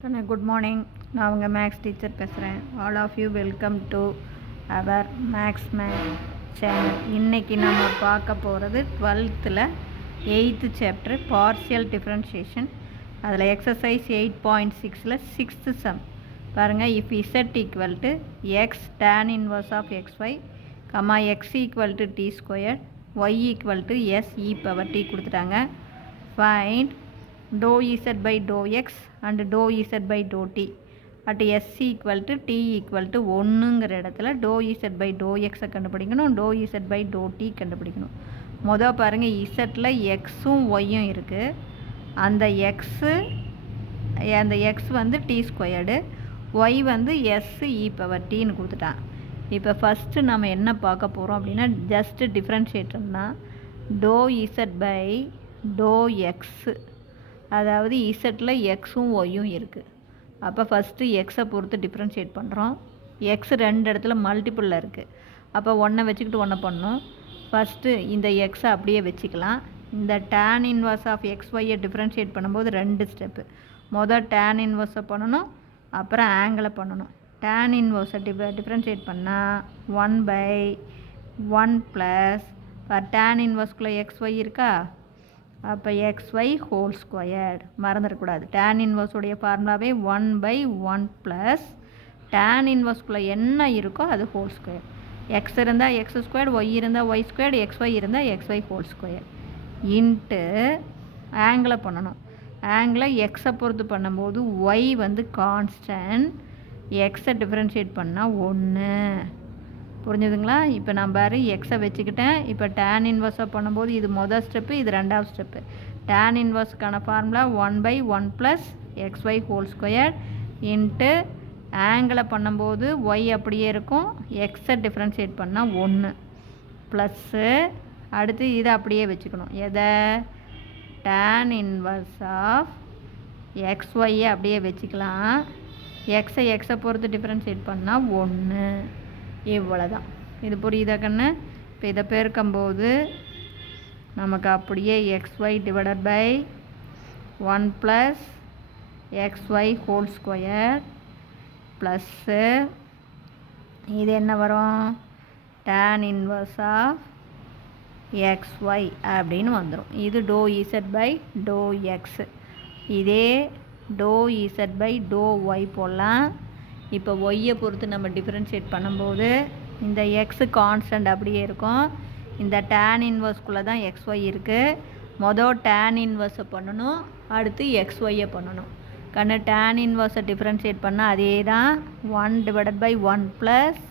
Good morning. நான் உங்கள் maths teacher பேசுகிறேன். All of you welcome to our maths channel. இன்றைக்கி நம்ம பார்க்க போகிறது 12th 8th chapter partial differentiation. அதில் எக்ஸசைஸ் 8.6 6th சம் பாருங்கள். If Z equal to X tan inverse of XY, X equal to T square, Y equal to S E power T கொடுத்துட்டாங்க. Find dou z by dou x and dou z by dou t at s equal to t equal to 1ங்கிற இடத்துல dou z by dou x கண்டுபிடிக்கணும், dou z by dou t கண்டுபிடிக்கணும். மொதல் பாருங்கள், இசட்டில் எக்ஸும் ஒய்யும் இருக்குது. அந்த X வந்து டி ஸ்கொயர்டு, ஒய் வந்து எஸ் இ பவர் டின்னு கொடுத்துட்டான். இப்போ ஃபஸ்ட்டு நம்ம என்ன பார்க்க போகிறோம் அப்படின்னா, just டிஃப்ரென்ஷியேட்டர்னா dou z by dou x, அதாவது இசட்டில் எக்ஸும் ஒய்யும் இருக்குது. அப்போ ஃபஸ்ட்டு எக்ஸை பொறுத்து டிஃப்ரென்ஷியேட் பண்ணுறோம். எக்ஸ் ரெண்டு இடத்துல மல்டிப்புளில் இருக்குது. அப்போ ஒன்றை வச்சுக்கிட்டு ஒன்றை பண்ணணும். ஃபஸ்ட்டு இந்த எக்ஸை அப்படியே வச்சுக்கலாம். இந்த tan இன்வர்ஸ் ஆஃப் XYயை டிஃப்ரென்ஷியேட் பண்ணும்போது ரெண்டு ஸ்டெப்பு. மொதல் tan இன்வர்ஸை பண்ணணும், அப்புறம் ஆங்கிளை பண்ணணும். tan இன்வர்ஸை டிஃப்ரென்ஷியேட் பண்ணால் 1/1 ப்ளஸ் tan இன்வர்ஸ்குள்ளே XY இருக்கா, அப்போ XY ஹோல் ஸ்கொயர்டு மறந்துடக்கூடாது. tan இன்வர்ஸுடைய ஃபார்முலாவே 1/1 ப்ளஸ் tan இன்வர்ஸ்குள்ளே என்ன இருக்கோ அது ஹோல் ஸ்கொயர். எக்ஸ் இருந்தால் எக்ஸ் ஸ்கொயர்டு, ஒய் இருந்தால் ஒய் ஸ்கொயர்டு, XY இருந்தால் XY ஹோல் ஸ்கொயர் இன்ட்டு ஆங்கிளை பண்ணணும். ஆங்கிளை எக்ஸை பொறுத்து பண்ணும்போது ஒய் வந்து கான்ஸ்டன்ட், எக்ஸை டிஃப்ரென்ஷியேட் பண்ணால் 1. புரிஞ்சுதுங்களா? இப்போ நான் பாரு எக்ஸை வச்சுக்கிட்டேன். இப்போ tan இன்வர்ஸை பண்ணும்போது இது மொதல் ஸ்டெப்பு, இது ரெண்டாவது ஸ்டெப்பு. tan இன்வர்ஸுக்கான formula 1/1 plus XY whole square into ஆங்கிளை பண்ணும்போது ஒய் அப்படியே இருக்கும், எக்ஸை டிஃப்ரென்ஷியேட் பண்ணால் 1 ப்ளஸ்ஸு அடுத்து இதை அப்படியே வச்சுக்கணும். எதை? tan இன்வர்ஸ் ஆஃப் XYயை அப்படியே வச்சுக்கலாம். எக்ஸை பொறுத்து டிஃப்ரென்ஷியேட் பண்ணால் 1. இவ்வளோதான். இது புரியுதா கண்ணு? இப்போ இதை பெருக்கும்போது நமக்கு அப்படியே XY divided by 1 plus XY whole square plus இது என்ன வரும், tan இன்வர்ஸ் ஆஃப் XY அப்படின்னு வந்துடும். இது dou z by dou x. இதே dou z by dou y போடலாம். இப்போ ஒய்யை பொறுத்து நம்ம டிஃப்ரென்ஷியேட் பண்ணும்போது இந்த எக்ஸு கான்ஸ்டன்ட் அப்படியே இருக்கும். இந்த tan இன்வர்ஸ்குள்ளே தான் XY இருக்குது. மொதல் tan இன்வர்ஸை பண்ணணும், அடுத்து XYயை பண்ணணும். கண்ணு tan இன்வர்ஸை டிஃப்ரென்ஷியேட் பண்ணால் அதே தான் 1/1 plus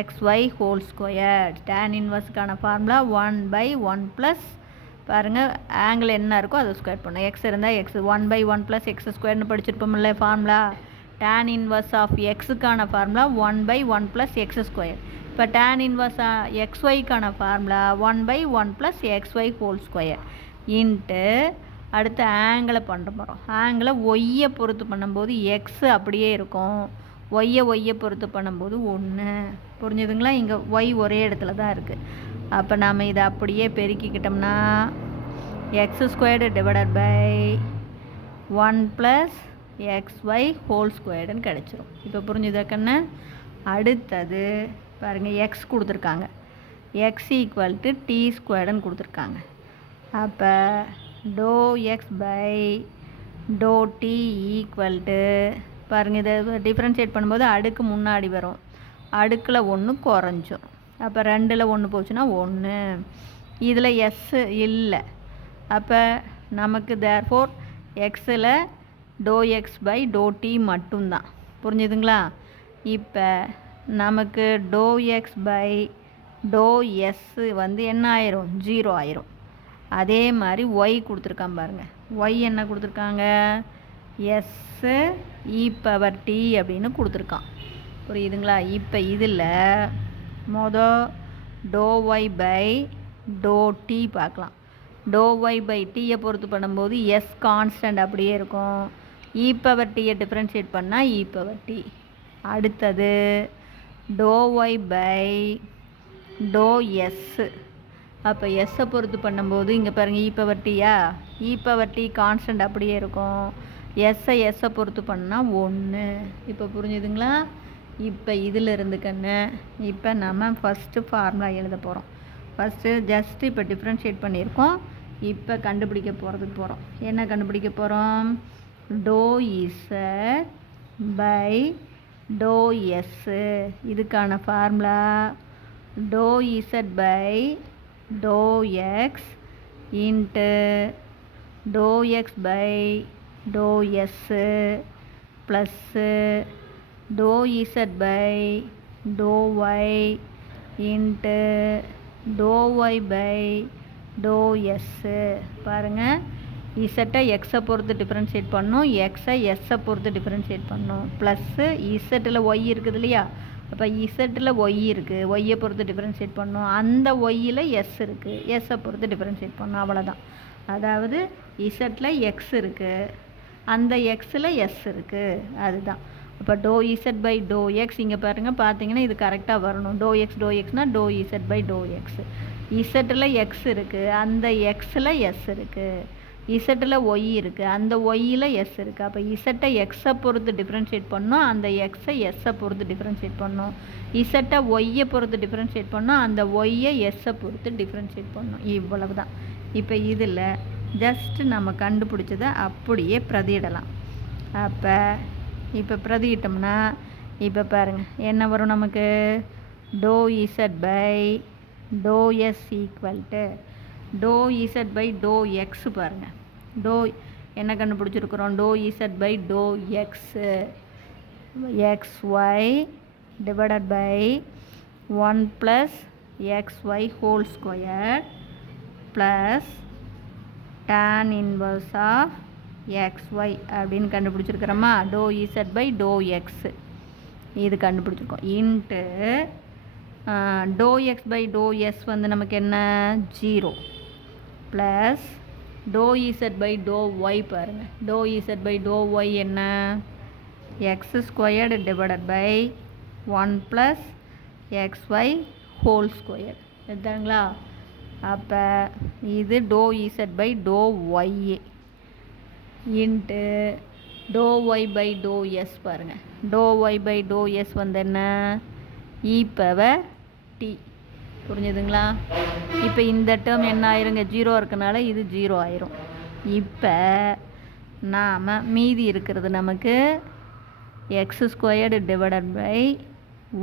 XY whole square. tan இன்வர்ஸுக்கான ஃபார்முலா 1/1 ப்ளஸ் பாருங்கள் ஆங்கிள் என்ன இருக்கோ அதை ஸ்கொயர் பண்ணணும். எக்ஸ் இருந்தால் எக்ஸ் 1/1 ப்ளஸ் எக்ஸ் ஸ்கொயர்னு படிச்சிருப்போம்ல ஃபார்முலா. tan இன்வர்ஸ் ஆஃப் எக்ஸுக்கான ஃபார்முலா 1/1 ப்ளஸ் எக்ஸ் ஸ்கொயர். இப்போ tan இன்வர்ஸ் XYக்கான formula 1/1 plus XY whole square into அடுத்து ஆங்கிளை பண்ணுற போகிறோம். ஆங்கிளை ஒய்யை பொறுத்து பண்ணும்போது எக்ஸு அப்படியே இருக்கும், ஒய்யை பொறுத்து பண்ணும்போது 1. புரிஞ்சுதுங்களா? இங்கே ஒய் ஒரே இடத்துல தான் இருக்குது. அப்போ நாம் இதை அப்படியே பெருக்கிக்கிட்டோம்னா X squared divided by 1 plus XY whole ஸ்கொயர்டுன்னு கிடச்சிரும். இப்போ புரிஞ்சுதா கண்ணு? அடுத்தது பாருங்கள், எக்ஸ் கொடுத்துருக்காங்க, எக்ஸ் ஈக்குவல் டு டி ஸ்கொயர்டுன்னு கொடுத்துருக்காங்க. அப்போ dou x by dou t equal to பாருங்கள், இதை டிஃப்ரென்ஷியேட் பண்ணும்போது அடுக்கு முன்னாடி வரும், அடுக்கில் 1 குறைஞ்சும். அப்போ 2ல் 1 போச்சுன்னா 1. இதில் எஸ்ஸு இல்லை. அப்போ நமக்கு தேர்ஃபோர் எக்ஸில் dou x by dou t மட்டும்தான். புரிஞ்சுதுங்களா? இப்போ நமக்கு dou x by dou s வந்து என்ன ஆயிரும், 0 ஆயிரும். அதே மாதிரி ஒய் கொடுத்துருக்கான் பாருங்கள். ஒய் என்ன கொடுத்துருக்காங்க, எஸ்ஸு இ பவர் டி அப்படின்னு கொடுத்துருக்கான். புரியுதுங்களா? இப்போ இதில் மொதல் dou y by dou t பார்க்கலாம். dou y பை டீயை பொறுத்து பண்ணும்போது எஸ் கான்ஸ்டன்ட் அப்படியே இருக்கும், இ பவர் டீயை டிஃப்ரென்ஷியேட் பண்ணால் இ பவர் டி. அடுத்தது dou y by dou s. அப்போ எஸ்ஸை பொறுத்து பண்ணும்போது இங்கே பாருங்கள் இ பவர் டீயா, இ பவர் டி கான்ஸ்டன்ட் அப்படியே இருக்கும், எஸ்ஸை பொறுத்து பண்ணால் 1. இப்போ புரிஞ்சுதுங்களா? இப்போ இதில் இருந்து கண்ணு இப்போ நம்ம ஃபஸ்ட்டு ஃபார்முலா எழுத போகிறோம். ஃபஸ்ட்டு ஜஸ்ட்டு இப்போ டிஃப்ரென்ஷியேட் பண்ணியிருக்கோம். இப்போ கண்டுபிடிக்க போகிறோம். என்ன கண்டுபிடிக்க போகிறோம்? டோ இசட் பை டோ எஸ்ஸு. இதுக்கான ஃபார்முலா டோ Z by to X into டோ எக்ஸ் பை டோ எஸ்ஸு ப்ளஸ்ஸு டோ Z by to Y into டோ ஒய் பை டோ எஸ்ஸு. பாருங்கள், இசட்டை எக்ஸை பொறுத்து டிஃப்ரென்ஷியேட் பண்ணணும், எக்ஸை எஸ்ஸை பொறுத்து டிஃப்ரென்ஷியேட் பண்ணணும். ப்ளஸ்ஸு இசட்டில் ஒய் இருக்குது இல்லையா? அப்போ இசட்டில் ஒய் இருக்குது, ஒய்யை பொறுத்து டிஃப்ரென்ஷியேட் பண்ணணும். அந்த ஒய்யில் எஸ் இருக்குது, எஸ்ஸை பொறுத்து டிஃப்ரென்ஷியேட் பண்ணணும். அவ்வளோதான். அதாவது இசட்டில் எக்ஸ் இருக்குது, அந்த எக்ஸில் எஸ் இருக்குது, அதுதான். அப்போ டோ இசட் பை டோ எக்ஸ் இங்கே பார்த்தீங்கன்னா இது கரெக்டாக வரணும். டோ எக்ஸ்னால் டோ இசட் பை டோ எக்ஸ். இசட்டில் எக்ஸ் இருக்குது, அந்த எக்ஸில் எஸ் இருக்குது. இசட்டில் ஒய் இருக்குது, அந்த ஒய்யில் எஸ் இருக்குது. அப்போ இசட்டை எக்ஸை பொறுத்து டிஃப்ரென்ஷியேட் பண்ணோம், அந்த எக்ஸை எஸ்ஸை பொறுத்து டிஃப்ரென்ஷியேட் பண்ணோம். இசட்டை ஒய்யை பொறுத்து டிஃப்ரென்ஷியேட் பண்ணோம், அந்த ஒய்யை எஸ்ஸை பொறுத்து டிஃப்ரென்ஷியேட் பண்ணோம். இவ்வளவு தான். இப்போ இதில் ஜஸ்ட்டு நம்ம கண்டுபிடிச்சதை அப்படியே பிரதியிடலாம். அப்போ இப்போ பிரதியிட்டோம்னா இப்போ பாருங்கள் என்ன வரும் நமக்கு? To Z by to S equal to டோ இசட் பை டோ எக்ஸ். பாருங்கள், டோ என்ன கண்டுபிடிச்சிருக்கிறோம்? டோ இசட் பை டோ X X Y divided by 1 plus X Y whole square plus tan inverse of xy அப்படின்னு கண்டுபிடிச்சிருக்கிறோமா? டோ இசட் பை டோ எக்ஸ் இது கண்டுபிடிச்சிருக்கோம். இன்ட்டு டோ எக்ஸ் பை டோ எஸ் வந்து நமக்கு என்ன? 0 ப்ளஸ் டோ இசட் பை டோ ஒய். பாருங்கள், to Z by to Y என்ன? X squared divided by 1 plus X Y whole square. எடுத்தாங்களா? அப்போ இது டோ Z by to Y into டோ ஒய் பை டோ எஸ். பாருங்கள், டோ ஒய் பை டோ எஸ் வந்து என்ன? E power T. புரிஞ்சுதுங்களா? இப்போ இந்த டேர்ம் என்ன ஆயிருங்க? 0 இருக்கனால இது 0 ஆயிரும். இப்போ நாம் மீதி இருக்கிறது நமக்கு x squared divided by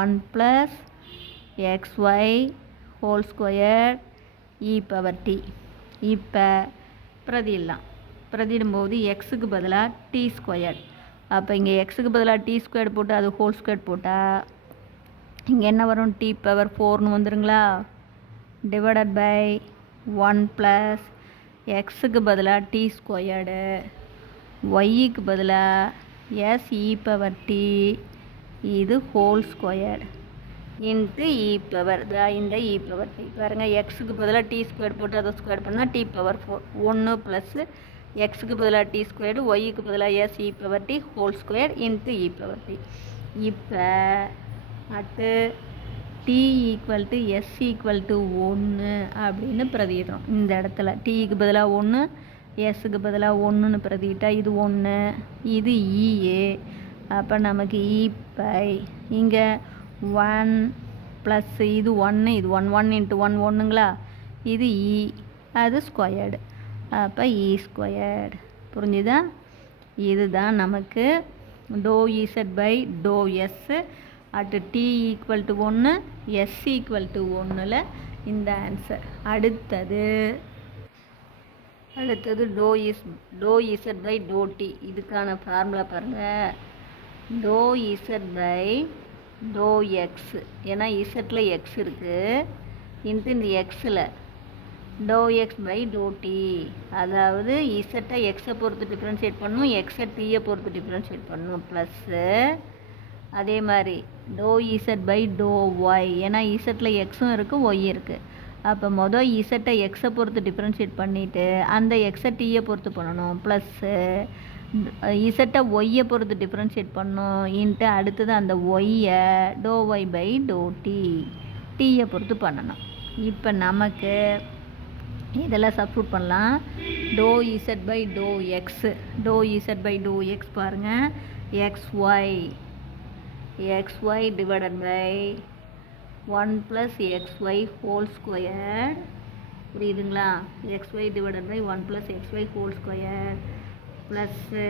1 plus X Y whole square e power D. இப்போ பிரதியிடும்போது எக்ஸுக்கு பதிலாக டி ஸ்கொயர்டு. அப்போ இங்கே எக்ஸுக்கு பதிலாக டி ஸ்கொயர்டு போட்டு அது ஹோல் ஸ்கொயர்டு போட்டால் இங்கே என்ன வரும்? டி பவர் 4னு வந்துருங்களா? டிவைடட் பை 1 ப்ளஸ் எக்ஸுக்கு பதிலாக டி ஸ்கொயர்டு ஒய்க்கு பதிலாக எஸ் இ பவர் டி இது whole squared into E power இந்த இ பவர் டி. பாருங்கள், எக்ஸுக்கு பதிலாக டி ஸ்கொயர் போட்டு அதை ஸ்கொயர் பண்ணால் டி பவர் 4 1 ப்ளஸ்ஸு எக்ஸுக்கு பதிலாக டி ஸ்கொயர்டு ஒய்க்கு பதிலாக S E power T whole square into E power D. இப்போ at T equal to S equal to 1 அப்படின்னு பிரதியிடுறோம். இந்த இடத்துல டிக்கு பதிலாக 1 எஸ்ஸுக்கு பதிலாக 1ன்னு பிரதியிட்டால் இது 1, இது இஏ. அப்போ நமக்கு இ பை இங்கே 1 ப்ளஸ் இது 1 இது 1 இன்ட்டு 1 1ங்களா? இது இ, அது ஸ்கொயர்டு. அப்போ இ ஸ்கொயர்டு. புரிஞ்சுதா? இதுதான் நமக்கு to Z by to s at t equal to 1 s equal to 1ல் இந்த ஆன்சர். அடுத்தது dou Z by to t. இதுக்கான ஃபார்முலா பாருங்கள். To Z by to x, ஏன்னா இசட்டில் எக்ஸ் இருக்குது, இன்ட்டு இந்த எக்ஸில் dou X by to t. அதாவது இசட்டை எக்ஸை பொறுத்து டிஃப்ரென்ஷியேட் பண்ணணும், எக்ஸை டீயை பொறுத்து டிஃப்ரென்ஷியேட் பண்ணணும். ப்ளஸ்ஸு அதே மாதிரி dou Z by to y, ஏன்னா இசட்டில் எக்ஸும் இருக்குது ஒய் இருக்குது. அப்போ மொதல் இசட்டை எக்ஸை பொறுத்து டிஃப்ரென்ஷியேட் பண்ணிவிட்டு அந்த எக்ஸை டீயை பொறுத்து பண்ணணும். ப்ளஸ்ஸு இசட்டை ஒய்யை பொறுத்து டிஃப்ரென்ஷியேட் பண்ணணும். இன்ட்டு அடுத்தது அந்த ஒய்யை டோ ஒய் பை டோ டி டீயை பொறுத்து பண்ணணும். இப்போ நமக்கு இதெல்லாம் சப்ஸ்டியூட் பண்ணலாம். டோ இசட் பை டோ எக்ஸு, டோ இசட் பை டோ எக்ஸ் பாருங்கள், X Y divided by 1 + xy whole square. புரியுதுங்களா? xy divided by 1 + xy whole square plus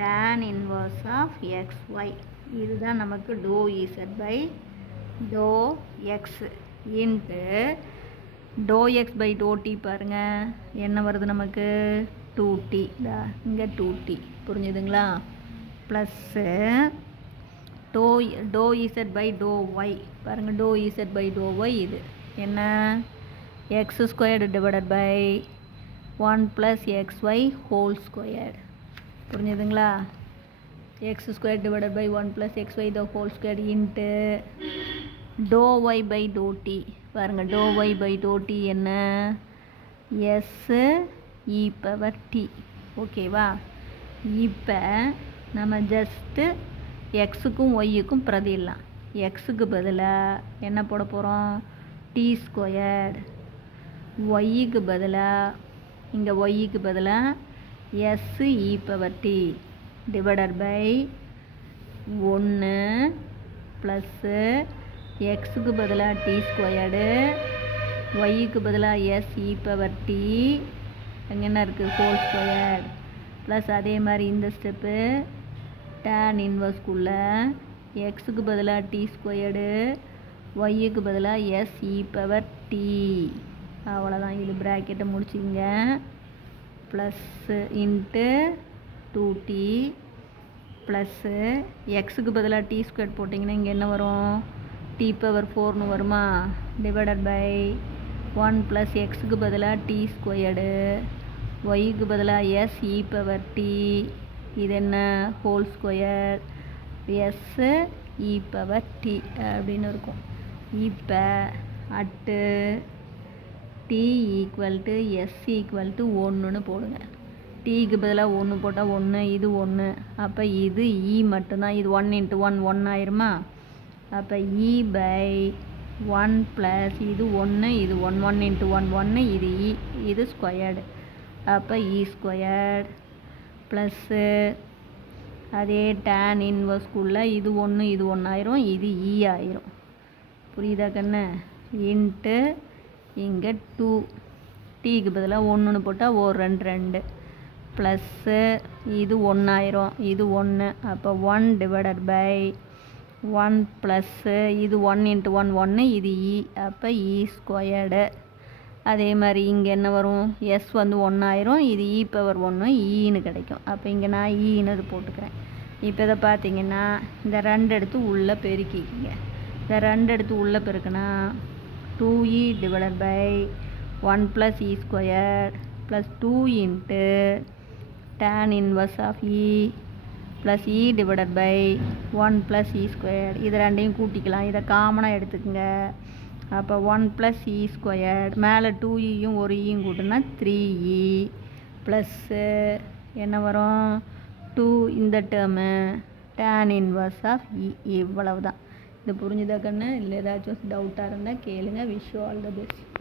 tan inverse of xy. இதுதான் நமக்கு to Z by to X into டோ X by to T பாருங்கள் என்ன வருது நமக்கு 2t. இங்கே 2t. புரிஞ்சுதுங்களா? ப்ளஸ்ஸு டோ இசட் பை டோ ஒய் பாருங்கள், to Z by to Y இது என்ன x² divided by 1 + xy whole square. புரிஞ்சுதுங்களா? x² divided by 1 + xy the whole square into டோ ஒய் பை டோ டி பாருங்கள், டோ ஒய் பை டோ டி என்ன s(e)t. ஓகேவா? இப்போ நம்ம ஜஸ்ட்டு எக்ஸுக்கும் ஒய்யுக்கும் பிரதிடலாம். எக்ஸுக்கு பதிலாக என்ன போட போகிறோம் t², ஒய்யுக்கு பதிலாக இங்கே ஒய்யுக்கு பதிலாக s(e)t டிவைடட் பை 1 ப்ளஸ்ஸு எக்ஸுக்கு பதிலாக t², ஒய்யுக்கு பதிலாக s(e)t அங்கே என்ன இருக்குது ஹோல் ஸ்கொயர் ப்ளஸ் அதே மாதிரி இந்த ஸ்டெப்பு tan இன்வர்ஸ்குள்ளே எக்ஸுக்கு பதிலாக t², ஒய்யுக்கு பதிலாக s(e)t. அவ்வளோதான். இது ப்ராக்கெட்டை முடிச்சிங்க. ப்ளஸ்ஸு இன்ட்டு 2t ப்ளஸ்ஸு எக்ஸுக்கு பதிலாக t² போட்டிங்கன்னா இங்கே என்ன வரும் t⁴ வருமா டிவைடட் பை 1 + எக்ஸுக்கு பதிலாக t², ஒய்யுக்கு பதிலாக s(e)t. இது என்ன ஹோல் ஸ்கொயர் s(e)t அப்படின்னு இருக்கும். இப்போ அட்டு t = s 1ன்னு போடுங்க. டீக்கு பதிலாக 1 போட்டால் 1, இது 1. அப்போ இது e மட்டும்தான். இது 1 × 1 1 ஆயிருமா? அப்போ e பை 1 ப்ளஸ் இது 1, இது 1 1 × 1 1, இது e, இது ஸ்கொயர்டு. அப்போ e² ப்ளஸ்ஸு அதே tan இன்வர்ஸ்குள்ளே இது 1 இது 1 ஆயிரும், இது e ஆயிரும். புரியுதா கண்ணு? இன்ட்டு இங்கே 2 டீக்கு பதிலாக 1ன்னு போட்டால் 1 2 2 ப்ளஸ்ஸு இது 1 ஆயிரும், இது 1. அப்போ 1 டிவைடட் பை 1 ப்ளஸ்ஸு இது 1 × 1 1, இது e. அப்போ e². அதே மாதிரி இங்கே என்ன வரும் s வந்து 1 ஆயிரும், இது e⁴1 ஈன்னு கிடைக்கும். அப்போ இங்கே நான் ஈன்னு போட்டுக்கிறேன். இப்போ இதை பார்த்தீங்கன்னா இந்த 2 எடுத்து உள்ளே பெருக்கிக்கிங்க. இந்த 2 எடுத்து உள்ளே பெருக்குனா 2e divided by 1 + e² plus 2 into tan inverse of e plus e divided by 1 + e². இது ரெண்டையும் கூட்டிக்கலாம். இதை காமனாக எடுத்துக்கோங்க. அப்போ 1 + e² மேலே 2eயும் ஒரு ஈயும் கூட்டினா 3e ப்ளஸ்ஸு என்ன வரும் 2 இந்த term tan inverse of e. இவ்வளவு தான். இது புரிஞ்சுதா கண்ணு? இல்லை ஏதாச்சும் டவுட்டாக இருந்தால் கேளுங்க. Wish you all the best.